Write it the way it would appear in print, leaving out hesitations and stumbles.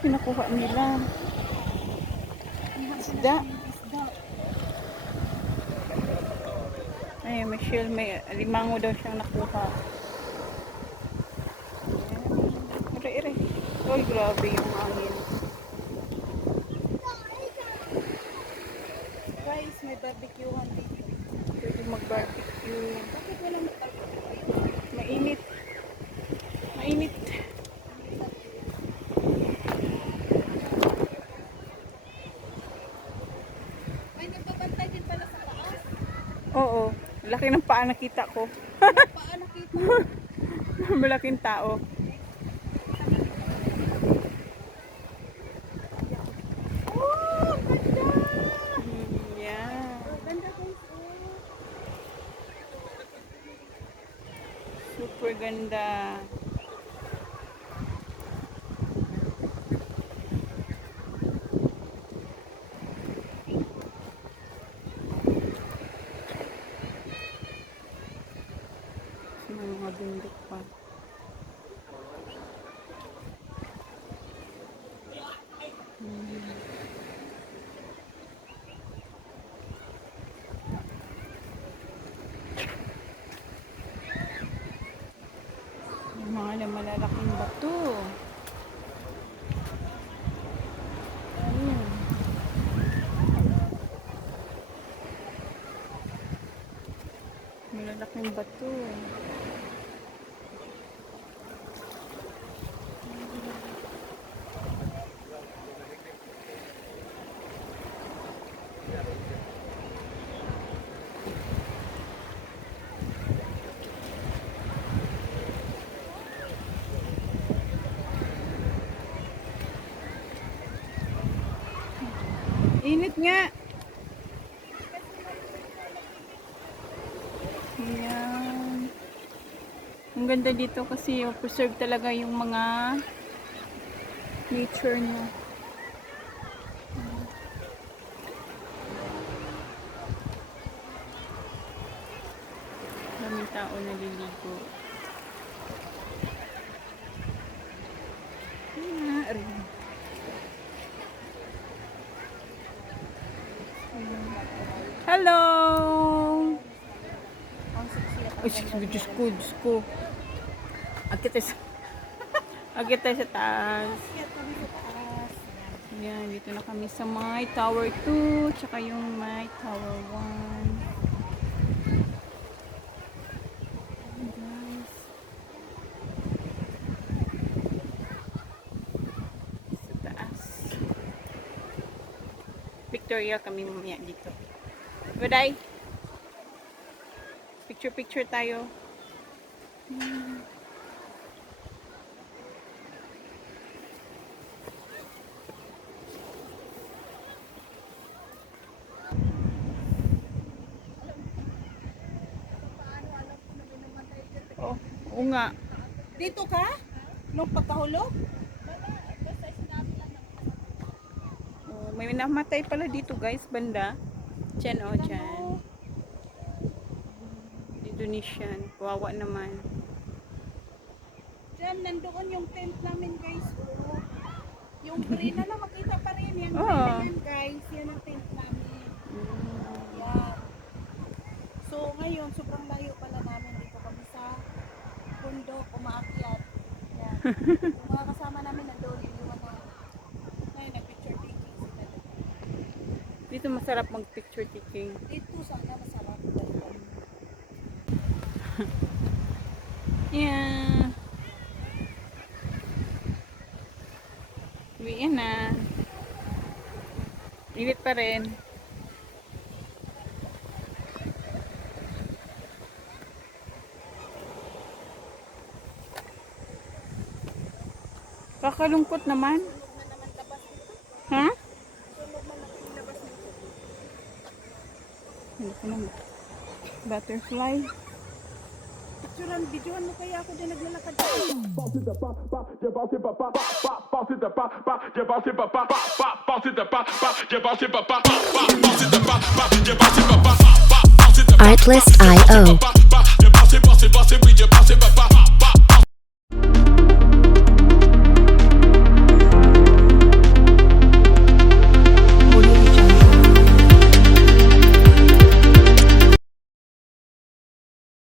pinakuha nila? Isda. Ay, Michelle, may limango daw siyang nakuha. Ere. Ay, grabe yung hangin. Guys, may barbecuehan dito. Pwede mag-barbecue. Bakit walang barbecue? Mainit. Mainit. May nagbabantay din pala sa taas. Oo. Laki ng paa nakita ko. Paa nakita ko. Malaking tao. Oh, ganda! Yeah. Ganda guys. Super ganda. Mga bundok pa. Mga malalaking bato. Malalaking bato. Init nga. Ayan. Ang ganda dito kasi preserve talaga yung mga nature niya. Maraming tao naliligo. Hello! Ay, Diyos ko. Akit tayo sa taas. Yan, dito na kami sa my tower 2, tsaka yung my tower 1. Guys. Sa taas. Pictorial kami mamaya dito. Baday. Picture tayo. Oh, oo nga. Dito ka? Nung pagkahulog? Oh, may namatay pala dito guys, banda. Diyan o, diyan. Indonesian. Kawawa naman. Diyan, nandoon yung tent namin guys. Yung green na makita pa rin. Yung green na yan guys. Yan ang tent namin. Yan. So ngayon, sobrang layo pala namin dito kami sa bundok, umaakyat. Yan. Yung mga kasama namin nandoon. Ngayon, nag-picture taking sila. Dito masarap mag-picture taking. Dito sana masarap. Yeah. Uwiin na. Init pa rin. Kakalungkot naman. Ha? Butterfly. Videoan mo kaya ako din naglalakad. Artlist.io